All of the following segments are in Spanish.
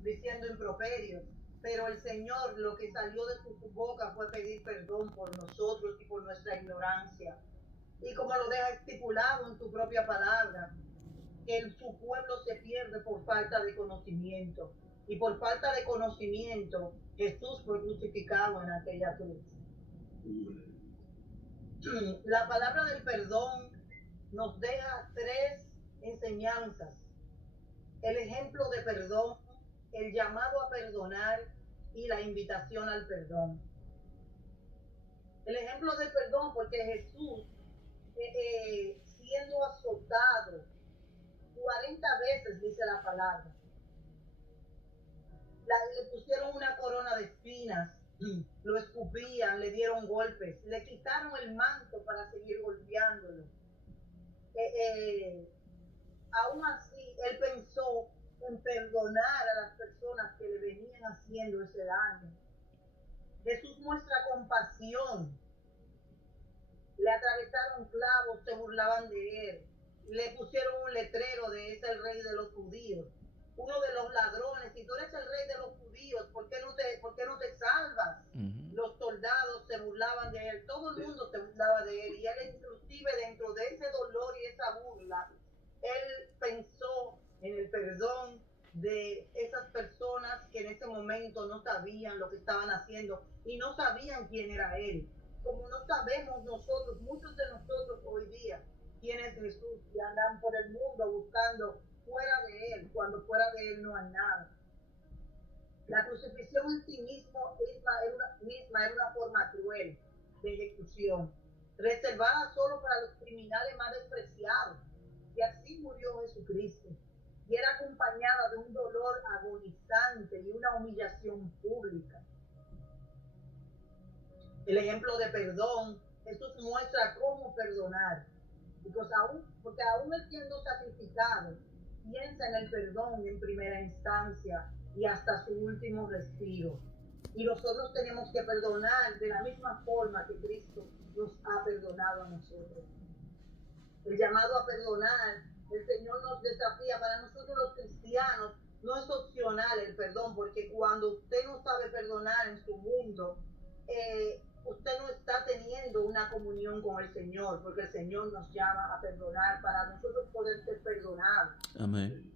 diciendo improperios, pero el Señor lo que salió de su boca fue pedir perdón por nosotros y por nuestra ignorancia. Y como lo deja estipulado en su propia palabra, que su pueblo se pierde por falta de conocimiento. Y por falta de conocimiento, Jesús fue crucificado en aquella cruz. La palabra del perdón nos deja tres enseñanzas. El ejemplo de perdón, el llamado a perdonar y la invitación al perdón. El ejemplo del perdón, porque Jesús, siendo azotado 40 veces, dice la palabra, le pusieron una corona de espinas, lo escupían, le dieron golpes, le quitaron el manto para seguir golpeándolo. Aún así, él pensó en perdonar a las personas que le venían haciendo ese daño. Jesús muestra compasión. Le atravesaron clavos, se burlaban de él. Le pusieron un letrero de "es el rey de los judíos". Uno de los ladrones, si tú eres el rey de los judíos, ¿por qué no te salvas? Los soldados se burlaban de él, todo el mundo se burlaba de él, y él inclusive dentro de ese dolor y esa burla, él pensó en el perdón de esas personas que en ese momento no sabían lo que estaban haciendo y no sabían quién era él. Como no sabemos nosotros, muchos de nosotros hoy día, quién es Jesús, y andan por el mundo buscando fuera de él, cuando fuera de él no hay nada. La crucifixión en sí misma era una forma cruel de ejecución, reservada solo para los criminales más despreciados. Y así murió Jesucristo. Y era acompañada de un dolor agonizante y una humillación pública. El ejemplo de perdón, Jesús muestra cómo perdonar. Porque aún él siendo sacrificado, piensa en el perdón en primera instancia y hasta su último respiro. Y nosotros tenemos que perdonar de la misma forma que Cristo nos ha perdonado a nosotros. El llamado a perdonar, el Señor nos desafía. Para nosotros los cristianos no es opcional el perdón, porque cuando usted no sabe perdonar en su mundo, usted no está teniendo una comunión con el Señor, porque el Señor nos llama a perdonar para nosotros poder ser perdonados. Amén.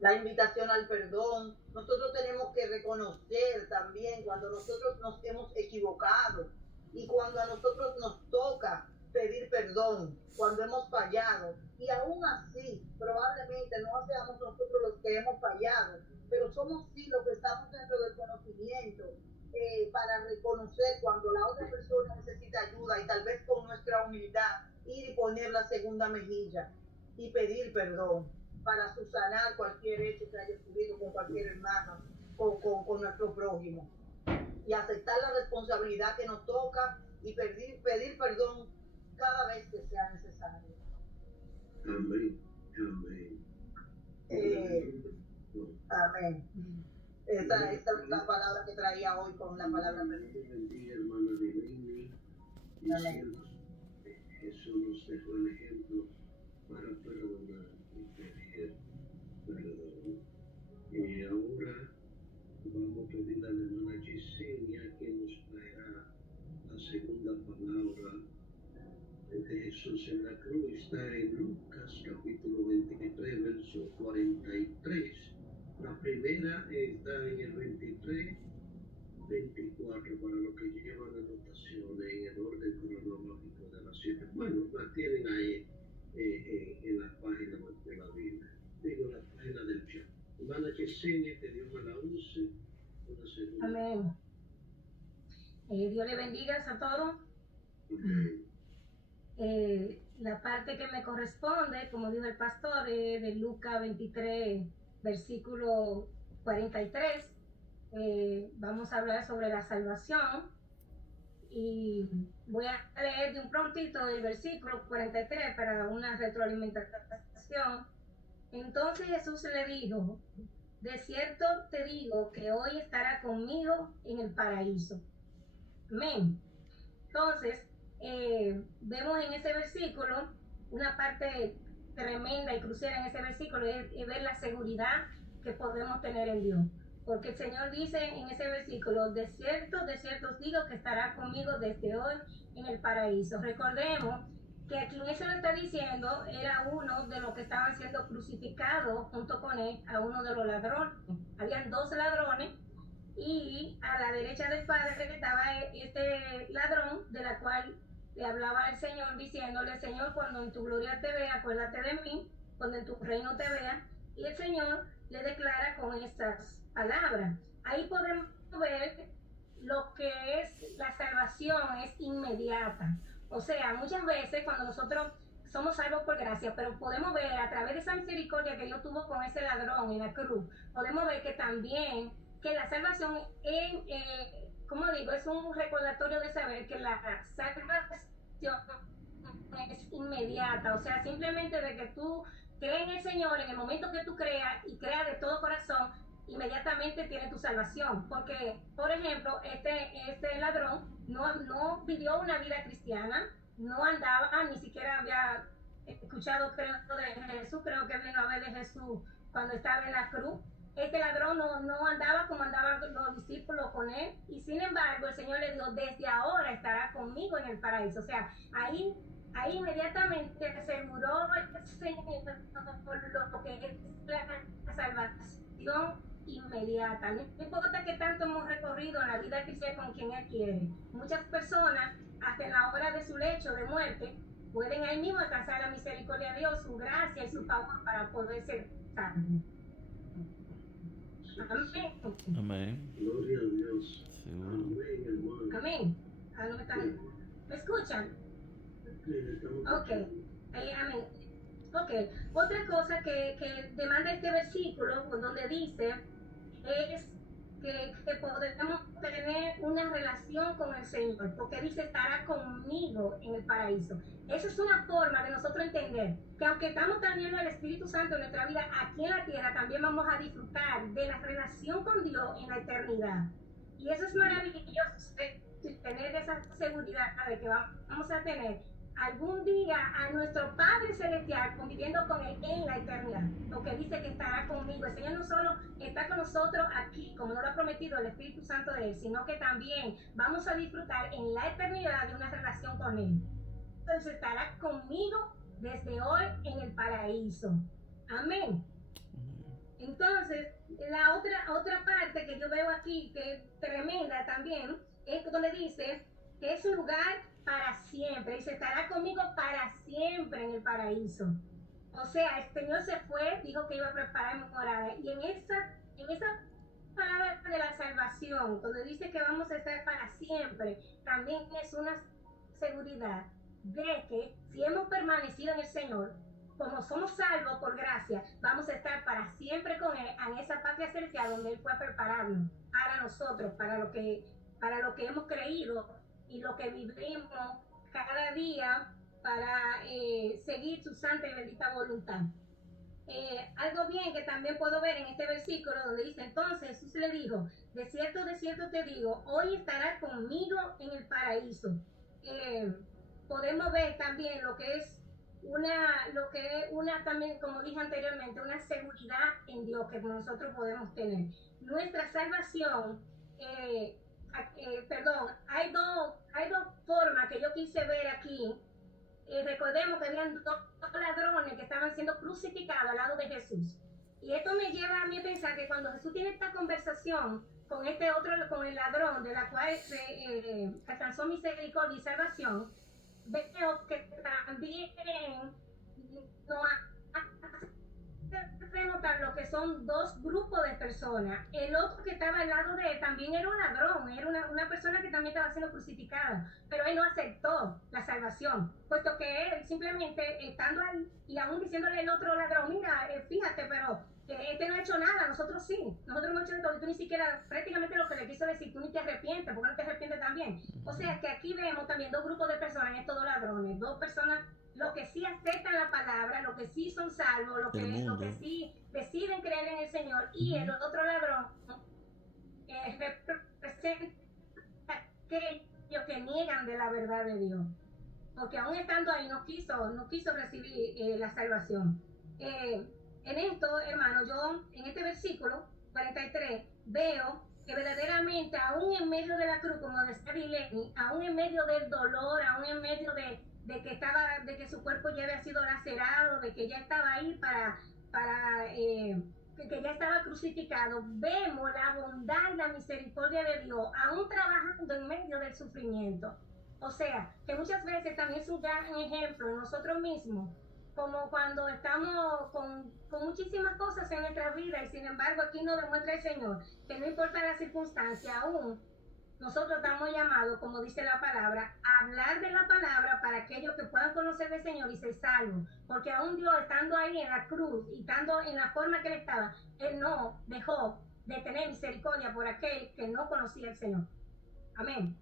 La invitación al perdón, nosotros tenemos que reconocer también cuando nosotros nos hemos equivocado y cuando a nosotros nos toca pedir perdón, cuando hemos fallado. Y aún así, probablemente no seamos nosotros los que hemos fallado, pero somos sí los que estamos dentro del conocimiento, para reconocer cuando la otra persona necesita ayuda y tal vez con nuestra humildad ir y poner la segunda mejilla y pedir perdón para subsanar cualquier hecho que haya ocurrido con cualquier hermano, con nuestro prójimo, y aceptar la responsabilidad que nos toca y pedir perdón cada vez que sea necesario. Amén. Amén. Amén. Esta es la palabra que traía hoy con la palabra perdón. Bendiga, hermana Divini. Amén. Jesús nos dejó el ejemplo para perdonar y pedir perdón. Y ahora vamos a pedir a la hermana Yesenia que nos traerá la segunda palabra de Jesús en la cruz. Está en Lucas capítulo 23, verso 43. La primera está en el 23, 24, para los que llevan anotaciones en el orden cronológico de las 7. Bueno, la tienen ahí en la página de la Biblia. Digo, la página del chat. Hermana Yesenia, que Dios me la use. Una segunda. Amén. Dios le bendiga a todos. La parte que me corresponde, como dijo el pastor, es de Lucas 23, versículo 43. Vamos a hablar sobre la salvación y voy a leer de un prontito el versículo 43 para una retroalimentación. Entonces Jesús le dijo: de cierto te digo que hoy estará conmigo en el paraíso. Amén. Entonces, vemos en ese versículo una parte tremenda y crucial en ese versículo es ver la seguridad que podemos tener en Dios. Porque el Señor dice en ese versículo, de cierto os digo que estará conmigo desde hoy en el paraíso. Recordemos que a quien eso le está diciendo era uno de los que estaban siendo crucificados junto con él, a uno de los ladrones. Habían 2 ladrones y a la derecha del Padre estaba este ladrón, de la cual le hablaba al Señor diciéndole, Señor, cuando en tu gloria te vea, acuérdate de mí, cuando en tu reino te vea. Y el Señor le declara con estas palabras. Ahí podemos ver lo que es la salvación, es inmediata. O sea, muchas veces cuando nosotros somos salvos por gracia, pero podemos ver a través de esa misericordia que Dios tuvo con ese ladrón en la cruz, podemos ver que también, que la salvación como digo, es un recordatorio de saber que la salvación es inmediata. O sea, simplemente de que tú crees en el Señor, en el momento que tú creas y creas de todo corazón, inmediatamente tiene tu salvación. Porque, por ejemplo, este ladrón no vivió una vida cristiana, no andaba, ni siquiera había escuchado, creo, de Jesús, creo que vino a ver de Jesús cuando estaba en la cruz. Este ladrón no andaba como andaban los discípulos con él, y sin embargo el Señor le dijo, desde ahora estará conmigo en el paraíso. O sea, ahí inmediatamente aseguró el Señor por lo que es la salvación inmediata. No importa que tanto hemos recorrido en la vida cristiana con quien Él quiere. Muchas personas, hasta en la hora de su lecho de muerte, pueden ahí mismo alcanzar la misericordia de Dios, su gracia y su favor para poder ser salvos. Amén. Amén. Gloria a Dios. Seguro. Amén, hermano. Amén. ¿Me escuchan? Sí, estamos Ok. Amén. Ok. Otra cosa que demanda este versículo, donde dice, es que podemos tener una relación con el Señor, porque dice, estará conmigo en el paraíso. Esa es una forma de nosotros entender que aunque estamos teniendo el Espíritu Santo en nuestra vida aquí en la tierra, también vamos a disfrutar de la relación con Dios en la eternidad. Y eso es maravilloso, tener esa seguridad de que vamos a tener algún día a nuestro Padre Celestial conviviendo con Él en la eternidad, porque dice que estará conmigo. El Señor no solo está con nosotros aquí, como nos lo ha prometido el Espíritu Santo de Él, sino que también vamos a disfrutar en la eternidad de una relación con Él. Entonces estará conmigo desde hoy en el paraíso. Amén. Entonces, la otra parte que yo veo aquí, que es tremenda también, es donde dice que es un lugar para siempre, y se estará conmigo para siempre en el paraíso. O sea, el Señor se fue, dijo que iba a preparar mi morada, y en esa palabra de la salvación, donde dice que vamos a estar para siempre, también es una seguridad de que si hemos permanecido en el Señor, como somos salvos por gracia, vamos a estar para siempre con Él en esa patria celestial donde Él fue a prepararnos para nosotros, para lo que hemos creído y lo que vivimos cada día para seguir su santa y bendita voluntad. Algo bien que también puedo ver en este versículo donde dice, entonces Jesús le dijo, de cierto te digo, hoy estarás conmigo en el paraíso. Podemos ver también lo que es una también, como dije anteriormente, una seguridad en Dios que nosotros podemos tener. Nuestra salvación, hay dos formas que yo quise ver aquí. Recordemos que habían dos ladrones que estaban siendo crucificados al lado de Jesús. Y esto me lleva a mí a pensar que cuando Jesús tiene esta conversación con con el ladrón, de la cual alcanzó misericordia y salvación, veo que también nos hace notar lo que son dos grupos de personas. El otro que estaba al lado de él también era un ladrón, era una persona que también estaba siendo crucificada, pero él no aceptó la salvación, puesto que él simplemente estando ahí y aún diciéndole al otro ladrón, mira, fíjate, pero este no ha hecho nada, nosotros sí, nosotros hemos hecho de todo, y tú ni siquiera, prácticamente lo que le quiso decir, tú ni te arrepientes, porque no te arrepientes también. O sea que aquí vemos también dos grupos de personas en estos dos ladrones, dos personas, los que sí aceptan la palabra, los que sí son salvos, los que sí deciden creer en el Señor, y el otro ladrón representa aquellos que niegan de la verdad de Dios. porque aún estando ahí no quiso recibir la salvación. En esto, hermano, yo en este versículo 43 veo que verdaderamente aún en medio de la cruz, como decía Dileni, aún en medio del dolor, aún en medio de que su cuerpo ya había sido lacerado, de que ya estaba ahí que ya estaba crucificado, vemos la bondad y la misericordia de Dios, aún trabajando en medio del sufrimiento. O sea, que muchas veces también es un gran ejemplo en nosotros mismos, como cuando estamos con muchísimas cosas en nuestra vida y sin embargo aquí nos demuestra el Señor que no importa la circunstancia, aún nosotros estamos llamados, como dice la palabra, a hablar de la palabra para aquellos que puedan conocer del Señor y ser salvos. Porque aún Dios, estando ahí en la cruz y estando en la forma que Él estaba, Él no dejó de tener misericordia por aquel que no conocía al Señor. Amén.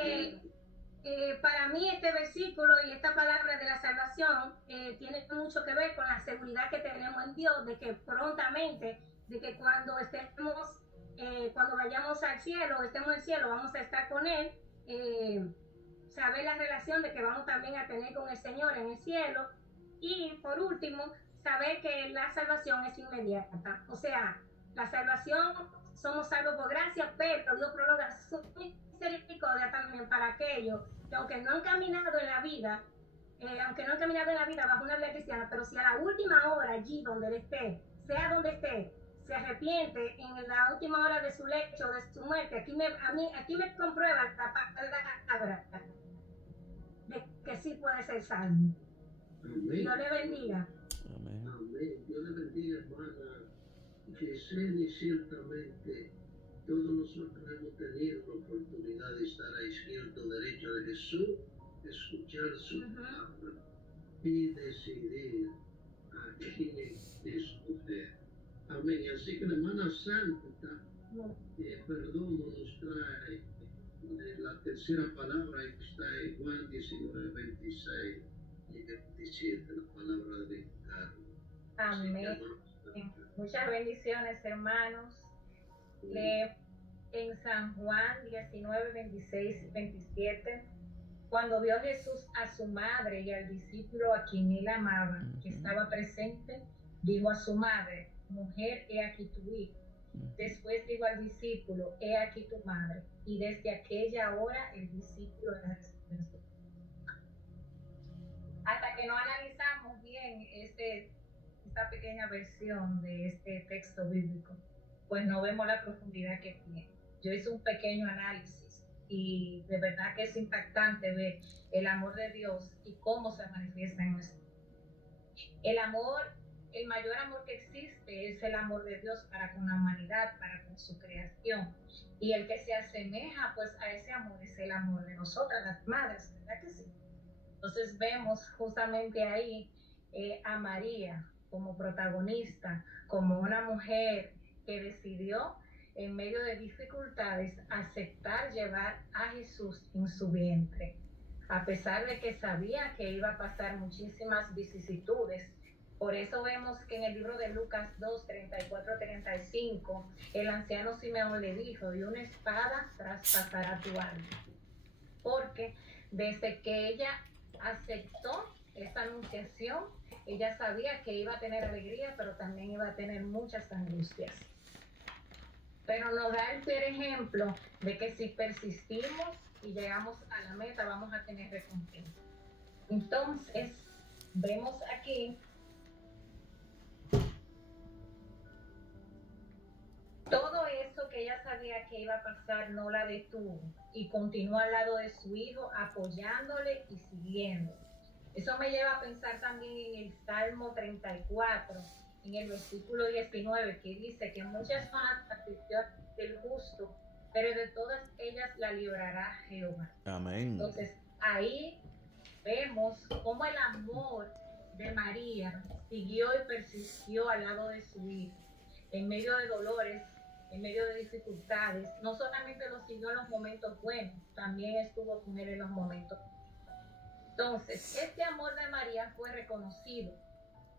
Así que para mí este versículo y esta palabra de la salvación tiene mucho que ver con la seguridad que tenemos en Dios, de que prontamente, de que cuando estemos... cuando vayamos al cielo, estemos en el cielo, vamos a estar con Él, saber la relación de que vamos también a tener con el Señor en el cielo, y por último, saber que la salvación es inmediata, o sea, la salvación, somos salvos por gracia, pero Dios prolonga su misericordia también para aquellos que aunque no han caminado en la vida, bajo una vida cristiana, pero si a la última hora allí donde Él esté, sea donde esté, se arrepiente en la última hora de su lecho, de su muerte, aquí me comprueba la palabra de que sí puede ser salvo. Dios le bendiga. Amén. Amén. Dios le bendiga, hermana Yesenia. Ciertamente todos nosotros hemos tenido la oportunidad de estar a izquierda o derecha de Jesús, escuchar su palabra y decidir a quién escoger. Amén. Así que la hermana Santa, perdón, nos trae la tercera palabra que está en Juan 19, 26 y 27, la palabra de Carlos. Amén. Muchas bendiciones, hermanos. En San Juan 19, 26 y 27, cuando vio Jesús a su madre y al discípulo a quien él amaba, que estaba presente, dijo a su madre: mujer, he aquí tu hijo. Después dijo al discípulo: he aquí tu madre. Y desde aquella hora el discípulo la respetó. Hasta que no analizamos bien esta pequeña versión de este texto bíblico, pues no vemos la profundidad que tiene. Yo hice un pequeño análisis y de verdad que es impactante ver el amor de Dios y cómo se manifiesta en nuestro. El mayor amor que existe es el amor de Dios para con la humanidad, para con su creación. Y el que se asemeja pues a ese amor es el amor de nosotras, las madres, ¿verdad que sí? Entonces vemos justamente ahí a María como protagonista, como una mujer que decidió en medio de dificultades aceptar llevar a Jesús en su vientre, a pesar de que sabía que iba a pasar muchísimas vicisitudes. Por eso vemos que en el libro de Lucas 2, 34, 35, el anciano Simeón le dijo: y una espada traspasará tu alma. Porque desde que ella aceptó esta anunciación, ella sabía que iba a tener alegría, pero también iba a tener muchas angustias. Pero nos da el fiel ejemplo de que si persistimos y llegamos a la meta, vamos a tener recompensa. Entonces, vemos aquí todo eso que ella sabía que iba a pasar, no la detuvo y continuó al lado de su hijo, apoyándole y siguiendo. Eso me lleva a pensar también en el Salmo 34, en el versículo 19, que dice que muchas son las aflicciones del justo, pero de todas ellas la librará Jehová. Amén. Entonces, ahí vemos cómo el amor de María siguió y persistió al lado de su hijo, en medio de dolores, en medio de dificultades. No solamente lo siguió en los momentos buenos, también estuvo con él en los momentos. Entonces, este amor de María fue reconocido,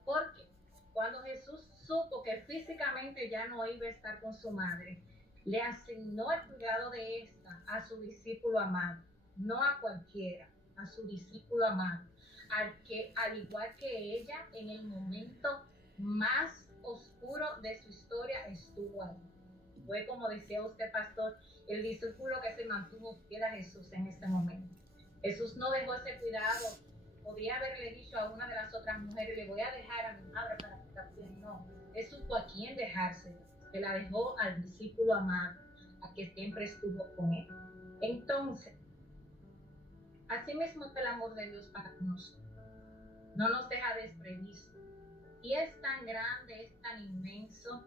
porque cuando Jesús supo que físicamente ya no iba a estar con su madre, le asignó el cuidado de esta a su discípulo amado, no a cualquiera, a su discípulo amado, al igual que ella, en el momento más oscuro de su historia estuvo ahí. Fue, como decía usted, pastor, el discípulo que se mantuvo fiel a Jesús en ese momento. Jesús no dejó ese cuidado. Podría haberle dicho a una de las otras mujeres, le voy a dejar a mi madre para que también. No, Él supo a quién dejarse. Se la dejó al discípulo amado, a que siempre estuvo con él. Entonces, así mismo es el amor de Dios para nosotros. No nos deja desprevisto. Y es tan grande, es tan inmenso,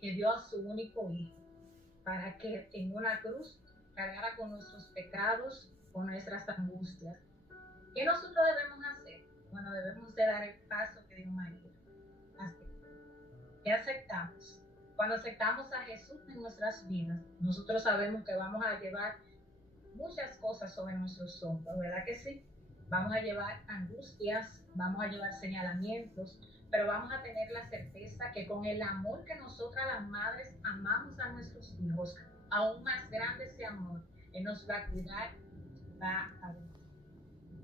que dio a su único hijo para que en una cruz cargara con nuestros pecados, con nuestras angustias. ¿Qué nosotros debemos hacer? Bueno, debemos de dar el paso que dio María. ¿Qué aceptamos? Cuando aceptamos a Jesús en nuestras vidas, nosotros sabemos que vamos a llevar muchas cosas sobre nuestros hombros, ¿verdad que sí? Vamos a llevar angustias, vamos a llevar señalamientos, pero vamos a tener la certeza que con el amor que nosotras las madres amamos a nuestros hijos, aún más grande ese amor, Él nos va a cuidar, va a ver.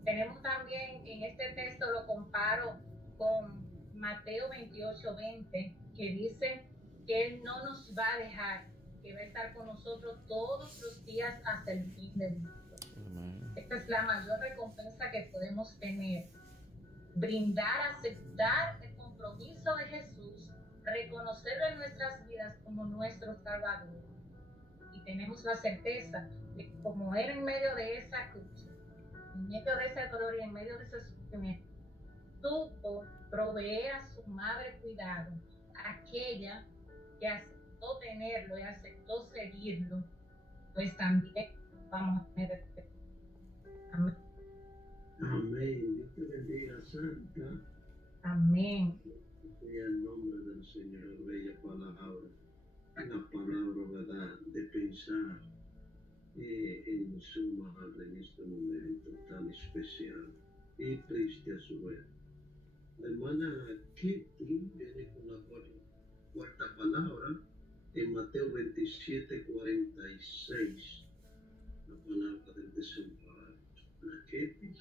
Tenemos también, en este texto lo comparo con Mateo 28:20, que dice que Él no nos va a dejar, que va a estar con nosotros todos los días hasta el fin del mundo. Esta es la mayor recompensa que podemos tener. Brindar, aceptar el compromiso de Jesús, reconocerlo en nuestras vidas como nuestro Salvador. Y tenemos la certeza de que como Él en medio de esa cruz, en medio de esa dolor y en medio de ese sufrimiento, supo proveer a su madre cuidado, aquella que aceptó tenerlo y aceptó seguirlo, pues también vamos a tener. Amén. Amén. Dios te bendiga, Santa. Amén. Sea el nombre del Señor, bella palabra. Una palabra, ¿verdad?, de pensar en su madre en este momento tan especial y triste a su vez. La hermana Kitty viene con la cuarta palabra en Mateo 27:46. La palabra del desamparado. La Kitty.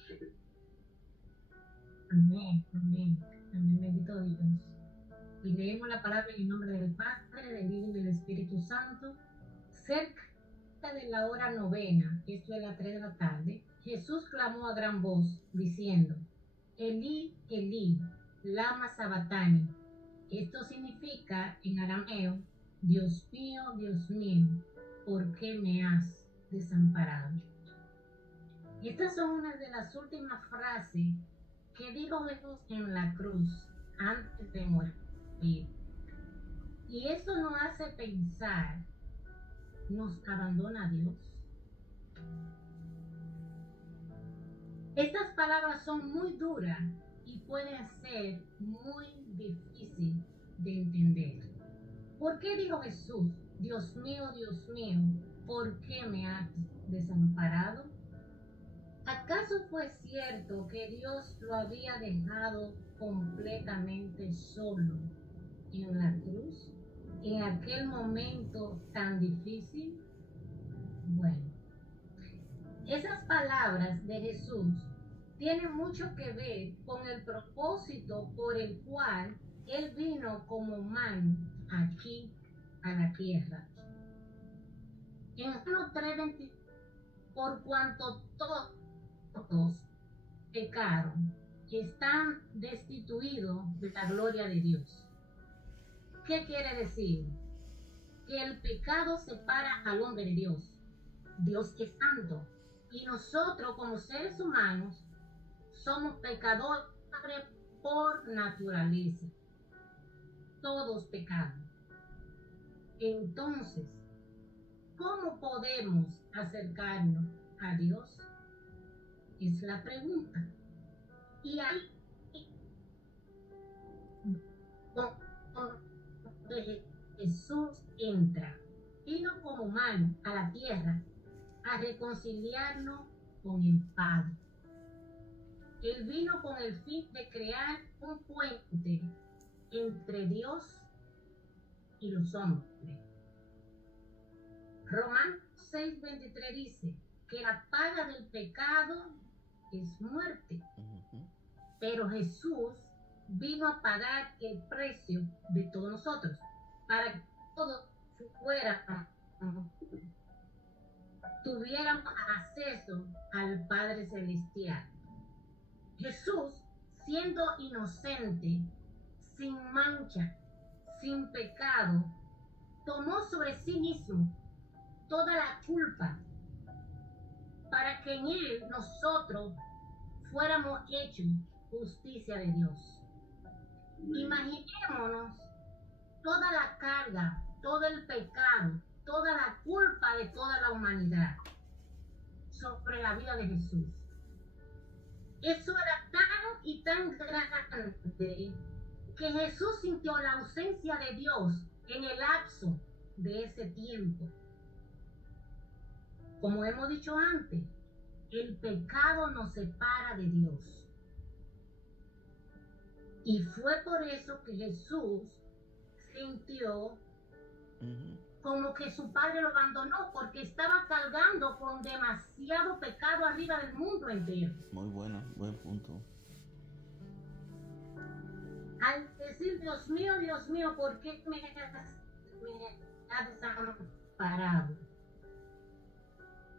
Amén, amén, amén, bendito Dios. Y leemos la palabra en el nombre del Padre, del Hijo y del Espíritu Santo. Cerca de la hora novena, esto es las 3 de la tarde, Jesús clamó a gran voz, diciendo, Elí, Elí, lama sabactani. Esto significa en arameo, Dios mío, ¿por qué me has desamparado? Estas son una de las últimas frases que dijo Jesús en la cruz antes de morir. Y eso nos hace pensar, ¿nos abandona Dios? Estas palabras son muy duras y pueden ser muy difíciles de entender. ¿Por qué dijo Jesús, Dios mío, ¿por qué me has desamparado? ¿Acaso fue cierto que Dios lo había dejado completamente solo en la cruz, en aquel momento tan difícil? Bueno, esas palabras de Jesús tienen mucho que ver con el propósito por el cual Él vino como humano aquí a la tierra. En Juan 3:20, por cuanto todos pecaron, están destituidos de la gloria de Dios. ¿Qué quiere decir? Que el pecado separa al hombre de Dios. Dios es santo y nosotros como seres humanos somos pecadores por naturaleza. Todos pecamos. Entonces, ¿cómo podemos acercarnos a Dios? Es la pregunta. Y ahí donde Jesús entra, vino como humano a la tierra a reconciliarnos con el Padre. Él vino con el fin de crear un puente entre Dios y los hombres. Romanos 6:23 dice que la paga del pecado es muerte. Pero Jesús vino a pagar el precio de todos nosotros, para que todos tuviéramos acceso al Padre Celestial. Jesús, siendo inocente, sin mancha, sin pecado, tomó sobre sí mismo toda la culpa para que en él nosotros fuéramos hechos justicia de Dios. Imaginémonos toda la carga, todo el pecado, toda la culpa de toda la humanidad sobre la vida de Jesús. Eso era tan y tan grande que Jesús sintió la ausencia de Dios en el lapso de ese tiempo. Como hemos dicho antes, el pecado nos separa de Dios. Y fue por eso que Jesús sintió como que su padre lo abandonó, porque estaba cargando con demasiado pecado arriba del mundo entero. Muy bueno, buen punto. Al decir, Dios mío, ¿por qué me has desamparado?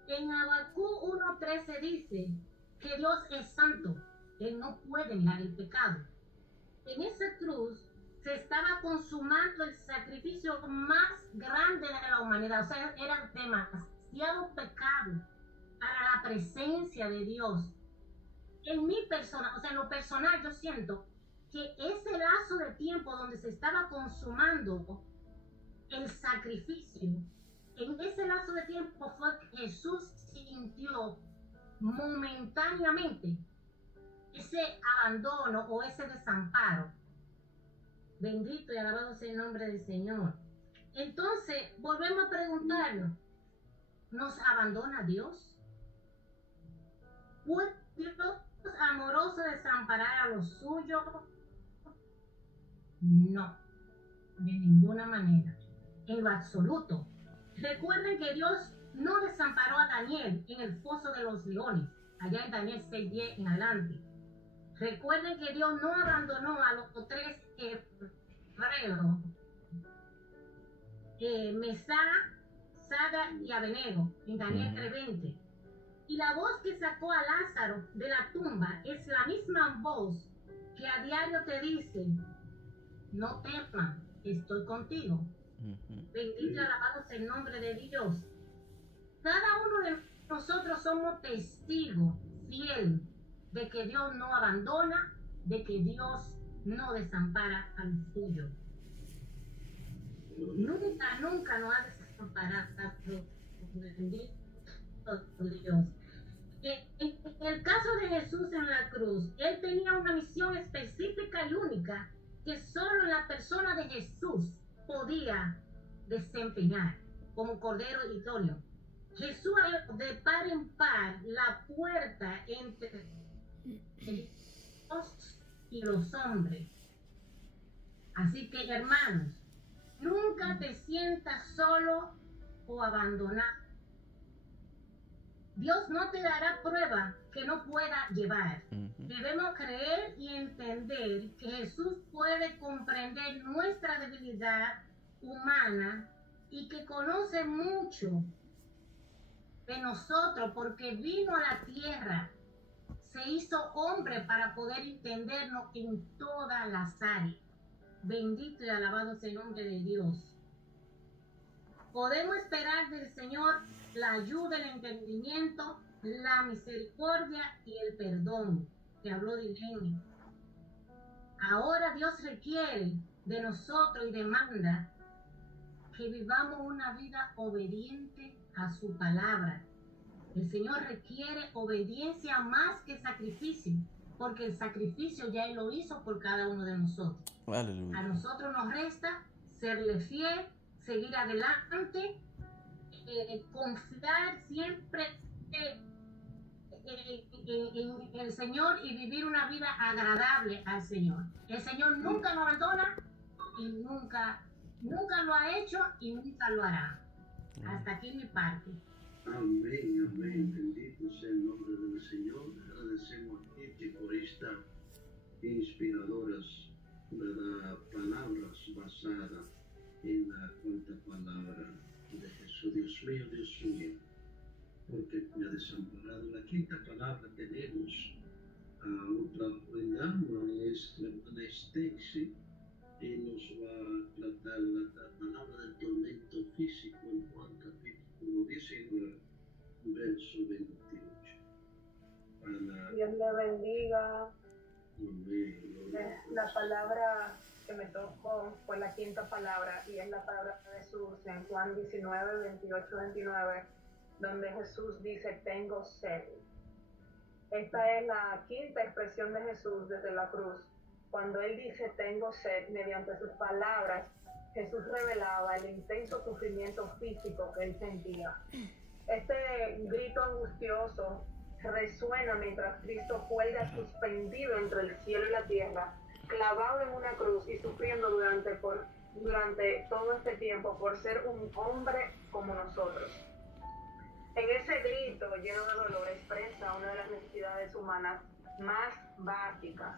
En Habacuc 1:13 dice que Dios es santo, Él no puede negar el pecado. En esa cruz se estaba consumando el sacrificio más grande de la humanidad. O sea, era demasiado pecado para la presencia de Dios. En mi persona, o sea, en lo personal, yo siento que ese lazo de tiempo donde se estaba consumando el sacrificio, en ese lazo de tiempo fue que Jesús sintió momentáneamente ese abandono o ese desamparo. Bendito y alabado sea el nombre del Señor. Entonces, volvemos a preguntarnos, ¿nos abandona Dios? ¿Puede Dios amoroso desamparar a los suyos? No, de ninguna manera, en lo absoluto. Recuerden que Dios no desamparó a Daniel en el foso de los leones, allá en Daniel 6:10 en adelante. Recuerden que Dios no abandonó a los tres hebreos, Mesach, Saga y Abednego, en Daniel 3:20. Y la voz que sacó a Lázaro de la tumba es la misma voz que a diario te dice, no temas, estoy contigo. Bendito y alabado sea el nombre de Dios. Cada uno de nosotros somos testigos fieles de que Dios no abandona, de que Dios no desampara al suyo. Nunca nos ha desamparado. Bendito Dios. En el caso de Jesús en la cruz, Él tenía una misión específica y única que solo la persona de Jesús podía desempeñar como Cordero idóneo. Jesús abrió de par en par la puerta entre Dios y los hombres. Así que, hermanos, nunca te sientas solo o abandonado. Dios no te dará prueba que no pueda llevar. Debemos creer y entender que Jesús puede comprender nuestra debilidad humana y que conoce mucho de nosotros porque vino a la tierra, se hizo hombre para poder entendernos en todas las áreas. Bendito y alabado sea el nombre de Dios. Podemos esperar del Señor la ayuda, el entendimiento, la misericordia y el perdón que habló de Irene. Ahora Dios requiere de nosotros y demanda que vivamos una vida obediente a su palabra. El Señor requiere obediencia más que sacrificio, porque el sacrificio ya Él lo hizo por cada uno de nosotros. Aleluya. A nosotros nos resta serle fiel, seguir adelante, confiar siempre en el Señor y vivir una vida agradable al Señor. El Señor nunca nos abandona y nunca lo ha hecho y nunca lo hará. Hasta aquí mi parte. Amén, amén. Bendito sea el nombre del Señor. Agradecemos a ti por estas inspiradoras, ¿verdad?, palabras basadas en la cuarta palabra de Jesús. Dios mío, porque me ha desamparado. La quinta palabra tenemos a otra buena maestra, hermana Stacy, y nos va a tratar la palabra del tormento físico en Juan capítulo 19, verso 28. Ana, Dios le bendiga. amén. La palabra que me tocó fue la quinta palabra y es la palabra de Jesús en Juan 19, 28, 29, donde Jesús dice, tengo sed. Esta es la quinta expresión de Jesús desde la cruz. Cuando Él dice, tengo sed, mediante sus palabras, Jesús revelaba el intenso sufrimiento físico que Él sentía. Este grito angustioso resuena mientras Cristo cuelga suspendido entre el cielo y la tierra, clavado en una cruz y sufriendo durante todo este tiempo por ser un hombre como nosotros. En ese grito lleno de dolor expresa una de las necesidades humanas más básicas,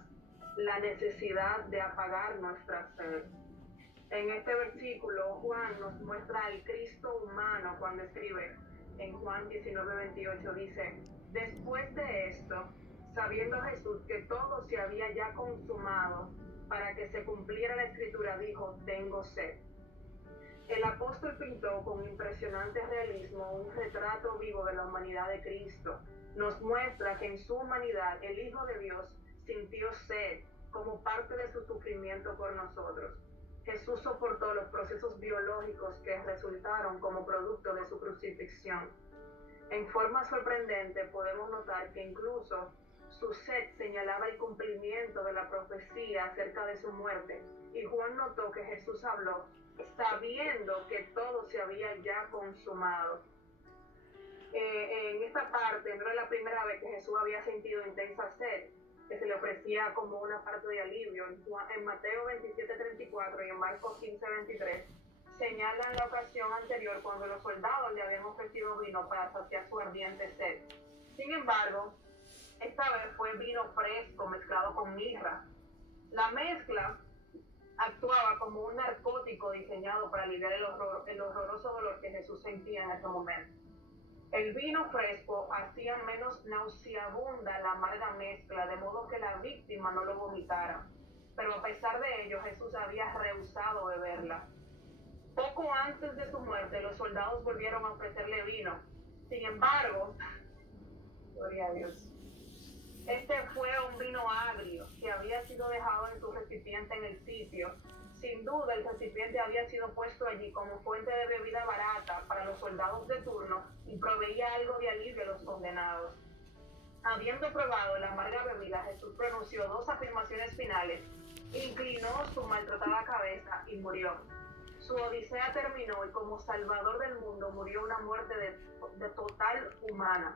la necesidad de apagar nuestra sed. En este versículo, Juan nos muestra al Cristo humano cuando escribe en Juan 19, 28, dice, después de esto, sabiendo Jesús que todo se había ya consumado, para que se cumpliera la escritura, dijo, tengo sed. El apóstol pintó con impresionante realismo un retrato vivo de la humanidad de Cristo. Nos muestra que en su humanidad el Hijo de Dios sintió sed como parte de su sufrimiento por nosotros. Jesús soportó los procesos biológicos que resultaron como producto de su crucifixión. En forma sorprendente podemos notar que incluso su sed señalaba el cumplimiento de la profecía acerca de su muerte, y Juan notó que Jesús habló sabiendo que todo se había ya consumado. En esta parte no era la primera vez que Jesús había sentido intensa sed, que se le ofrecía como una parte de alivio. En Mateo 27:34 y en Marcos 15:23 señalan la ocasión anterior cuando los soldados le habían ofrecido vino para saciar su ardiente sed. Sin embargo, esta vez fue vino fresco mezclado con mirra. La mezcla actuaba como un narcótico diseñado para aliviar el horroroso dolor que Jesús sentía en ese momento. El vino fresco hacía menos nauseabunda la amarga mezcla, de modo que la víctima no lo vomitara. Pero a pesar de ello, Jesús había rehusado beberla. Poco antes de su muerte, los soldados volvieron a ofrecerle vino. Sin embargo, gloria a Dios, este fue un vino agrio que había sido dejado en su recipiente en el sitio. Sin duda, el recipiente había sido puesto allí como fuente de bebida barata para los soldados de turno y proveía algo de alivio a los condenados. Habiendo probado la amarga bebida, Jesús pronunció dos afirmaciones finales, inclinó su maltratada cabeza y murió. Su odisea terminó y como Salvador del mundo murió una muerte de total humana.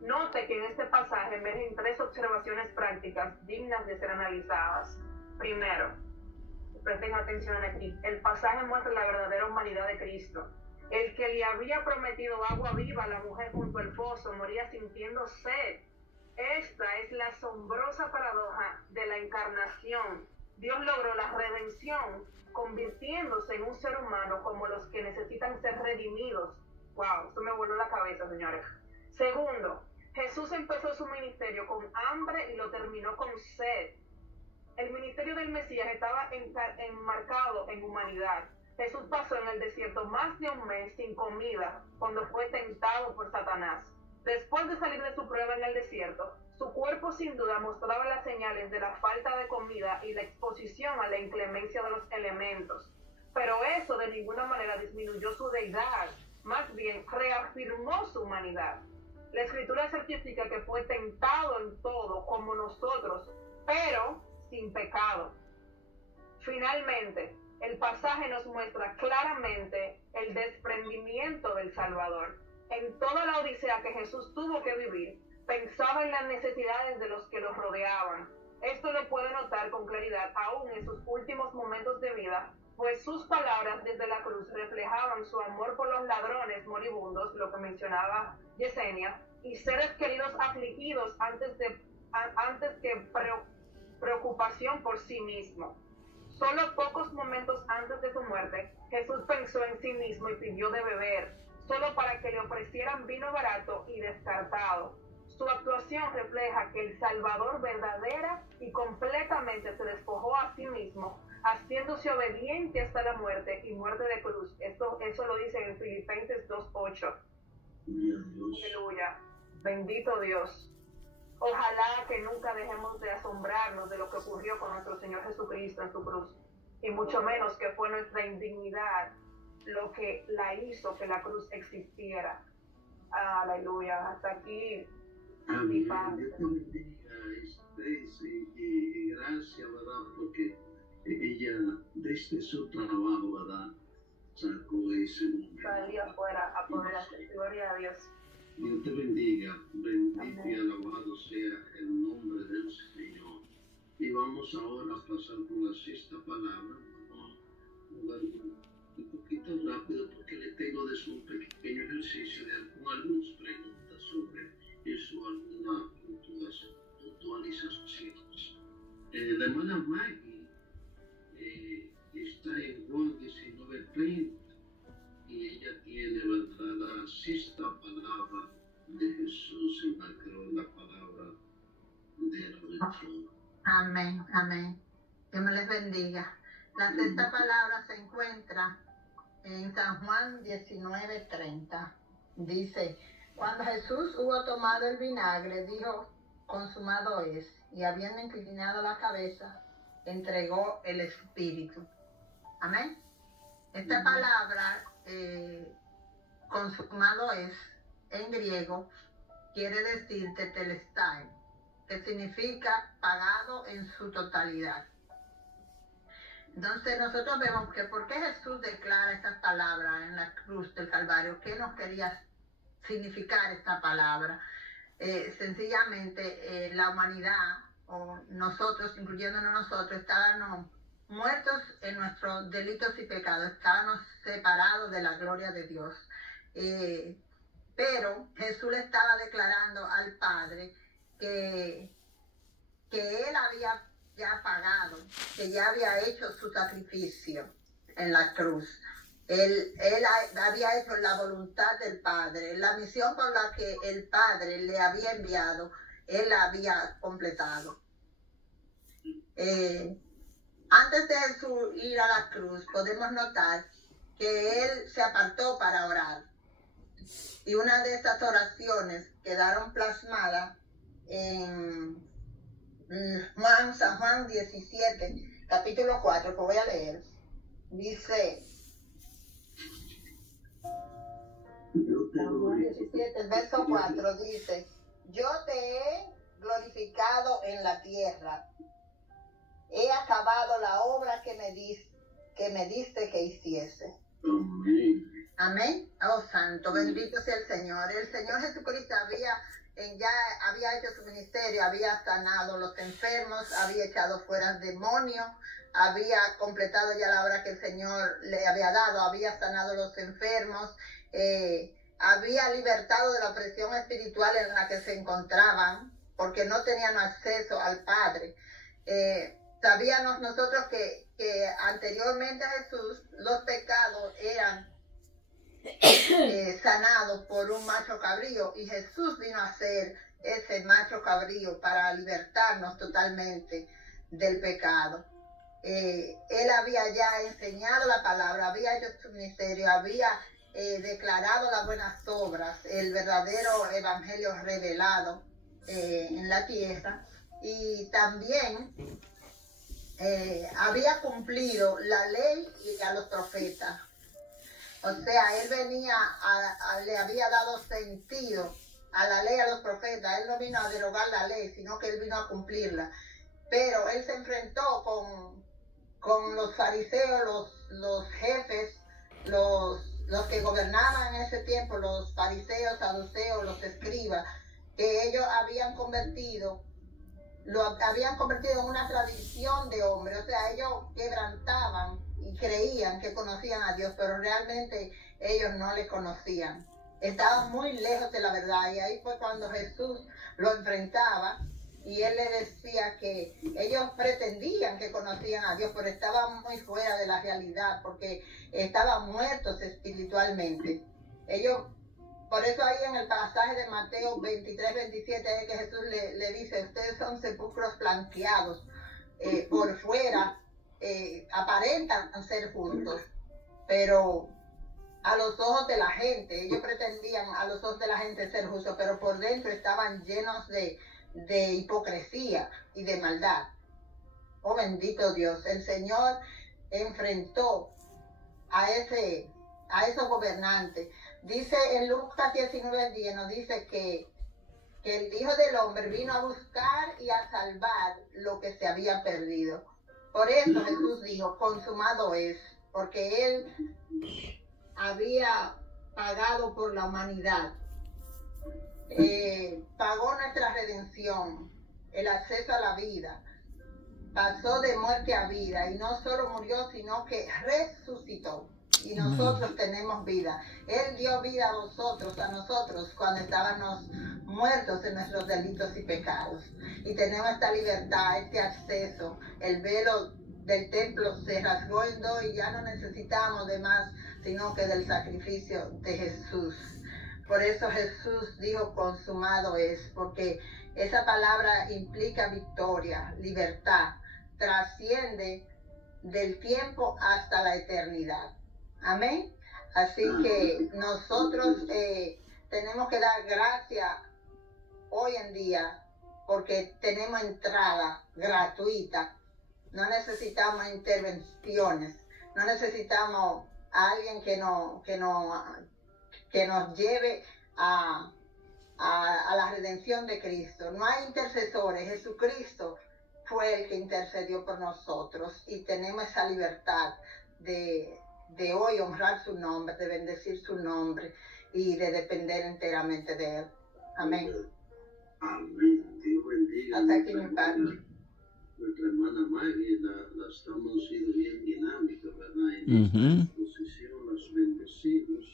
Note que en este pasaje emergen tres observaciones prácticas dignas de ser analizadas. Primero, presten atención aquí, el pasaje muestra la verdadera humanidad de Cristo. El que le había prometido agua viva a la mujer junto al pozo moría sintiendo sed. Esta es la asombrosa paradoja de la encarnación. Dios logró la redención convirtiéndose en un ser humano como los que necesitan ser redimidos. Wow, esto me voló la cabeza, señores. Segundo, Jesús empezó su ministerio con hambre y lo terminó con sed. El ministerio del Mesías estaba enmarcado en humanidad. Jesús pasó en el desierto más de un mes sin comida cuando fue tentado por Satanás. Después de salir de su prueba en el desierto, su cuerpo sin duda mostraba las señales de la falta de comida y la exposición a la inclemencia de los elementos. Pero eso de ninguna manera disminuyó su deidad, más bien reafirmó su humanidad. La Escritura certifica que fue tentado en todo como nosotros, pero sin pecado. Finalmente, el pasaje nos muestra claramente el desprendimiento del Salvador. En toda la odisea que Jesús tuvo que vivir, pensaba en las necesidades de los que los rodeaban. Esto lo puede notar con claridad aún en sus últimos momentos de vida, pues sus palabras desde la cruz reflejaban su amor por los ladrones moribundos, lo que mencionaba Yesenia, y seres queridos afligidos antes que preocupación por sí mismo. Solo pocos momentos antes de su muerte, Jesús pensó en sí mismo y pidió de beber, solo para que le ofrecieran vino barato y descartado. Su actuación refleja que el Salvador verdadera y completamente se despojó a sí mismo, haciéndose obediente hasta la muerte y muerte de cruz. Eso lo dice en Filipenses 2:8. Aleluya. Bendito Dios. Ojalá que nunca dejemos de asombrarnos de lo que ocurrió con nuestro Señor Jesucristo en su cruz, y mucho menos que fue nuestra indignidad lo que la hizo que la cruz existiera. Aleluya. Hasta aquí. Amén. Dios te bendiga, Stacy, y gracias, ¿verdad? Porque ella, desde su trabajo, ¿verdad?, sacó ese momento. Salí afuera a poder hacer. Gloria a Dios. Dios te bendiga, bendito y alabado sea el nombre del Señor. Y vamos ahora a pasar con la sexta palabra. Vamos a jugar un poquito rápido porque le tengo de su pequeño ejercicio con algunas preguntas sobre eso, algunas puntualizaciones. La hermana Maggie está en Juan 19:30 y ella tiene la sexta palabra de Jesús en la cruz, la palabra de redención. Amén, amén. Que me les bendiga. La sexta palabra se encuentra en San Juan 19:30. Dice: cuando Jesús hubo tomado el vinagre, dijo: consumado es. Y habiendo inclinado la cabeza, entregó el Espíritu. Amén. Esta palabra, consumado es, en griego, quiere decir tetelestai, que significa pagado en su totalidad. Entonces nosotros vemos que por qué Jesús declara estas palabras en la cruz del Calvario, qué nos quería significar esta palabra. Sencillamente la humanidad, o nosotros, incluyéndonos nosotros, estábamos muertos en nuestros delitos y pecados, estábamos separados de la gloria de Dios. Pero Jesús le estaba declarando al Padre que Él había ya pagado, que ya había hecho su sacrificio en la cruz. Él había hecho la voluntad del Padre, la misión por la que el Padre le había enviado, Él la había completado. Antes de su ir a la cruz, podemos notar que Él se apartó para orar. Y una de estas oraciones quedaron plasmadas en San Juan 17, capítulo 4, que voy a leer. Dice, San Juan 17, verso 4, dice: yo te he glorificado en la tierra, he acabado la obra que me diste que hiciese. Amén. Amén. Oh, santo, bendito sea el Señor. El Señor Jesucristo ya había hecho su ministerio, había sanado los enfermos, había echado fuera demonios, había completado ya la obra que el Señor le había dado, había sanado los enfermos, había libertado de la opresión espiritual en la que se encontraban, porque no tenían acceso al Padre. Sabíamos nosotros que anteriormente a Jesús los pecados eran sanados por un macho cabrío, y Jesús vino a ser ese macho cabrío para libertarnos totalmente del pecado. Él había ya enseñado la palabra, había hecho su ministerio, había declarado las buenas obras, el verdadero evangelio revelado en la tierra, y también había cumplido la ley y a los profetas. O sea, él venía, le había dado sentido a la ley, a los profetas. Él no vino a derogar la ley, sino que él vino a cumplirla. Pero él se enfrentó con los fariseos, los jefes, los que gobernaban en ese tiempo, los fariseos, saduceos, los escribas, que ellos lo habían convertido en una tradición de hombre. O sea, ellos quebrantaban y creían que conocían a Dios, pero realmente ellos no le conocían. Estaban muy lejos de la verdad, y ahí fue cuando Jesús lo enfrentaba y él le decía que ellos pretendían que conocían a Dios, pero estaban muy fuera de la realidad porque estaban muertos espiritualmente. Ellos, por eso ahí en el pasaje de Mateo 23, 27 es que Jesús le dice: ustedes son sepulcros blanqueados, por fuera aparentan ser justos, pero a los ojos de la gente, ellos pretendían a los ojos de la gente ser justos, pero por dentro estaban llenos de hipocresía y de maldad. Oh, bendito Dios, el Señor enfrentó a esos gobernantes. Dice en Lucas 19:10, nos dice que el Hijo del Hombre vino a buscar y a salvar lo que se había perdido. Por eso Jesús dijo: consumado es, porque Él había pagado por la humanidad. Pagó nuestra redención, el acceso a la vida, pasó de muerte a vida, y no solo murió, sino que resucitó, y nosotros tenemos vida. Él dio vida a nosotros, cuando estábamos muertos en nuestros delitos y pecados, y tenemos esta libertad, este acceso. El velo del templo se rasgó en dos y ya no necesitamos de más, sino que del sacrificio de Jesús. Por eso Jesús dijo: consumado es, porque esa palabra implica victoria, libertad, trasciende del tiempo hasta la eternidad. Amén. Así que nosotros tenemos que dar gracias hoy en día porque tenemos entrada gratuita. No necesitamos intervenciones, no necesitamos a alguien que nos lleve a la redención de Cristo. No hay intercesores. Jesucristo fue el que intercedió por nosotros, y tenemos esa libertad de hoy honrar su nombre, de bendecir su nombre y de depender enteramente de Él. Amén. Amén. Dios bendiga. Hasta aquí mi padre. Nuestra hermana Maggie la estamos siendo bien dinámica, ¿verdad? En esta exposición los bendecimos.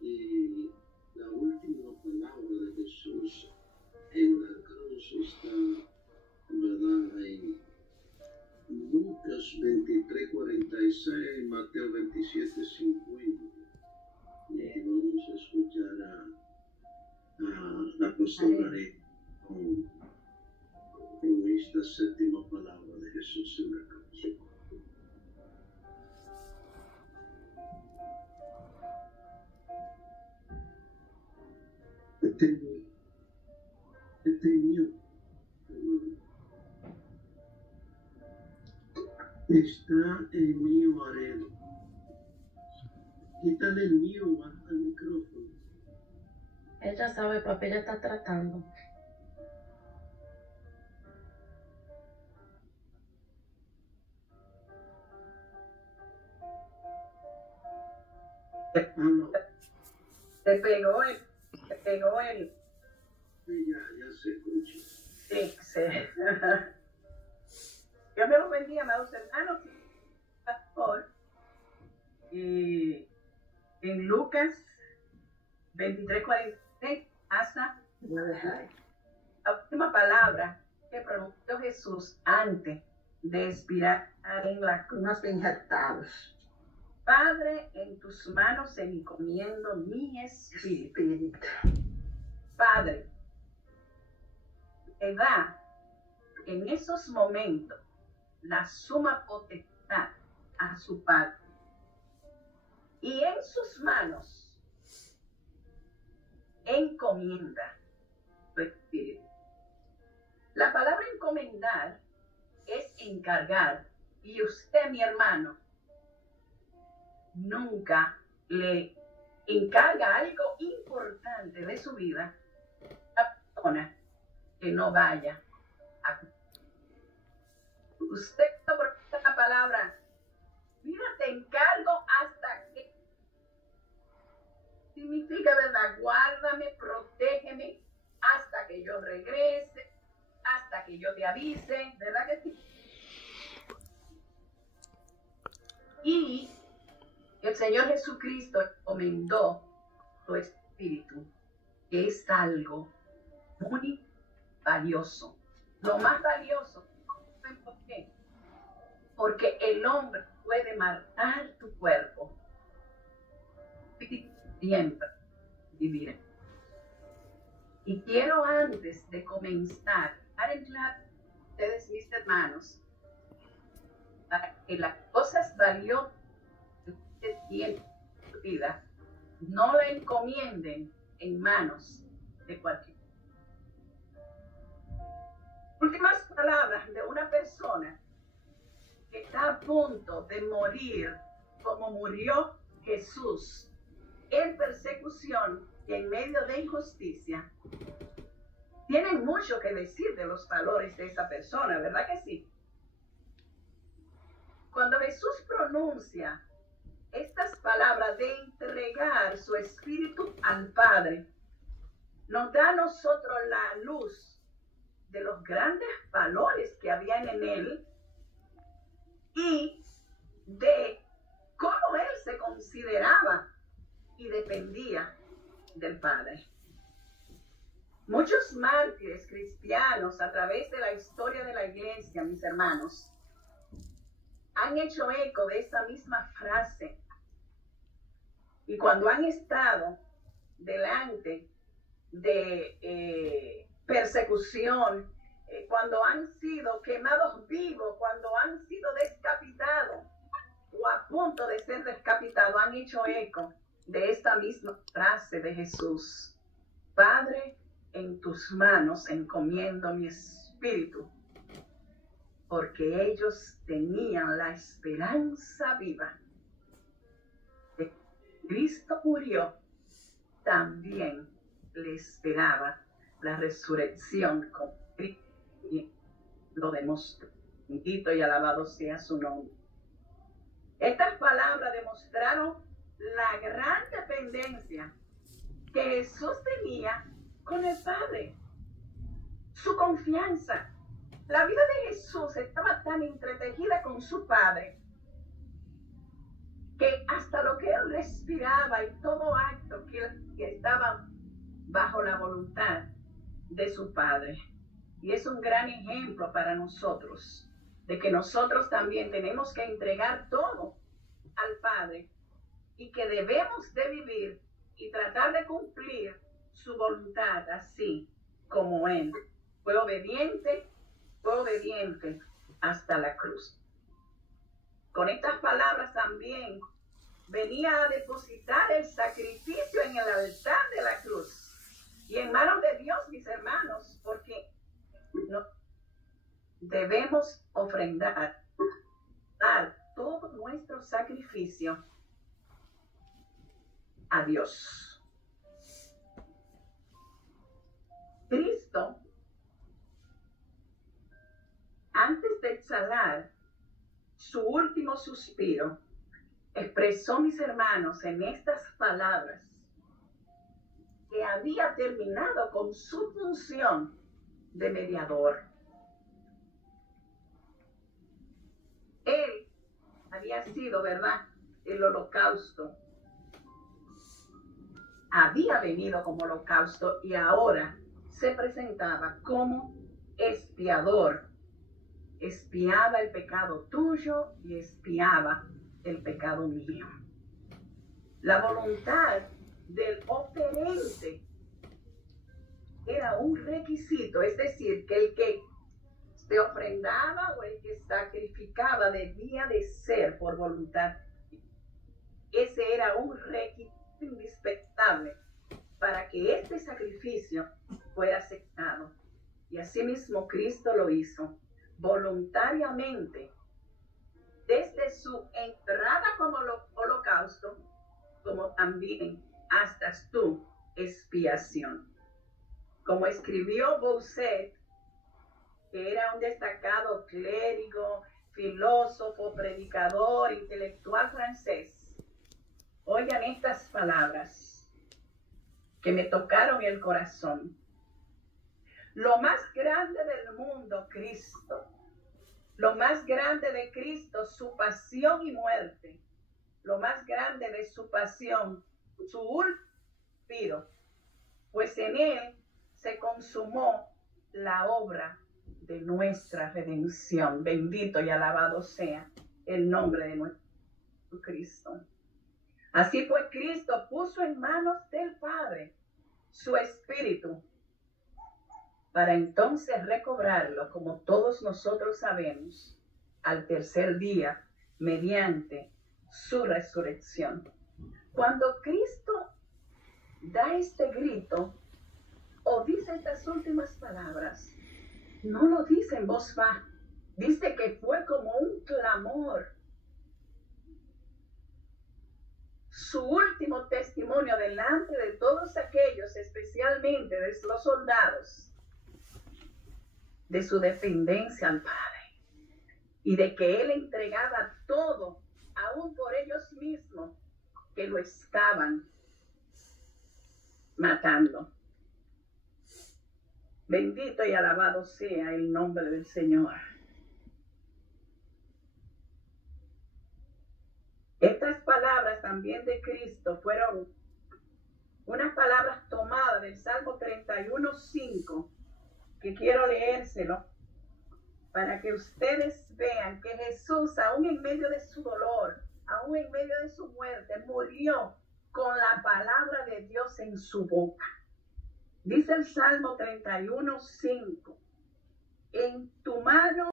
Y la última palabra de Jesús en la cruz está, ¿verdad?, en Lucas 23:46, Mateo 27:50. Y vamos a escuchar a la pastora con esta séptima palabra de Jesús en la cruz. Este mío está en mío arero. Quítale el mío al micrófono. Ella sabe, papi, ella está tratando. Te pegó el. Sí, ya se escucha. Sí. Dios me los bendiga, amados hermanos. Pastor, en Lucas 23:46 hasta la última palabra que pronunció Jesús antes de expirar en la cruz injertados. Padre, en tus manos encomiendo mi espíritu. Padre, te da en esos momentos la suma potestad a su Padre. Y en sus manos encomienda tu espíritu. La palabra encomendar es encargar. Y usted, mi hermano, nunca le encarga algo importante de su vida a la persona que no vaya a. Usted por esta palabra, mira, te encargo hasta que. Significa, ¿verdad? Guárdame, protégeme hasta que yo regrese, hasta que yo te avise, ¿verdad que sí? El Señor Jesucristo encomendó tu espíritu, que es algo muy valioso. Lo más valioso. ¿Saben por qué? Porque el hombre puede matar tu cuerpo. Siempre vivir. Y quiero, antes de comenzar, dar en claro a ustedes, mis hermanos, para que las cosas valiosas que ustedes tienen en su vida no la encomienden en manos de cualquiera. Últimas palabras de una persona que está a punto de morir como murió Jesús, en persecución y en medio de injusticia. Tienen mucho que decir de los valores de esa persona, ¿verdad que sí? Cuando Jesús pronuncia estas palabras de entregar su espíritu al Padre, nos da a nosotros la luz de los grandes valores que habían en él y de cómo él se consideraba y dependía del Padre. Muchos mártires cristianos a través de la historia de la iglesia, mis hermanos, han hecho eco de esa misma frase. Y cuando han estado delante de persecución, cuando han sido quemados vivos, cuando han sido descapitados o a punto de ser descapitados, han hecho eco de esta misma frase de Jesús: Padre, en tus manos encomiendo mi espíritu, porque ellos tenían la esperanza viva de que Cristo murió, también le esperaba la resurrección con Cristo, y lo demostró. Bendito y alabado sea su nombre. Estas palabras demostraron la gran dependencia que Jesús tenía con el Padre, su confianza. La vida de Jesús estaba tan entretejida con su Padre que hasta lo que él respiraba y todo acto que estaba bajo la voluntad de su Padre. Y es un gran ejemplo para nosotros de que nosotros también tenemos que entregar todo al Padre y que debemos de vivir y tratar de cumplir su voluntad así como él fue obediente hasta la cruz. Con estas palabras también venía a depositar el sacrificio en el altar de la cruz y en manos de Dios, mis hermanos, porque no debemos ofrendar, dar todo nuestro sacrificio a Dios. Cristo, antes de exhalar su último suspiro, expresó, mis hermanos, en estas palabras que había terminado con su función de mediador. Él había sido, ¿verdad?, el holocausto. Había venido como holocausto y ahora se presentaba como expiador. Expiaba el pecado tuyo y expiaba el pecado mío. La voluntad del oferente era un requisito, es decir, que el que se ofrendaba o el que sacrificaba debía de ser por voluntad. Ese era un requisito indispensable para que este sacrificio fuera aceptado. Y asimismo Cristo lo hizo voluntariamente desde su entrada como holocausto, como también hasta su expiación. Como escribió Bossuet, que era un destacado clérigo, filósofo, predicador, intelectual francés, oigan estas palabras que me tocaron el corazón. Lo más grande del mundo, Cristo. Lo más grande de Cristo, su pasión y muerte. lo más grande de su pasión, su último, pues en él se consumó la obra de nuestra redención. Bendito y alabado sea el nombre de nuestro Cristo. Así pues, Cristo puso en manos del Padre su Espíritu para entonces recobrarlo, como todos nosotros sabemos, al tercer día, mediante su resurrección. Cuando Cristo da este grito o dice estas últimas palabras, no lo dice en voz baja, dice que fue como un clamor. Su último testimonio delante de todos aquellos, especialmente de los soldados, de su dependencia al Padre y de que Él entregaba todo, aún por ellos mismos, que lo estaban matando. Bendito y alabado sea el nombre del Señor. Estas palabras también de Cristo fueron unas palabras tomadas del Salmo 31:5, que quiero leérselo para que ustedes vean que Jesús, aún en medio de su dolor, aún en medio de su muerte, murió con la palabra de Dios en su boca. Dice el Salmo 31:5, en tu mano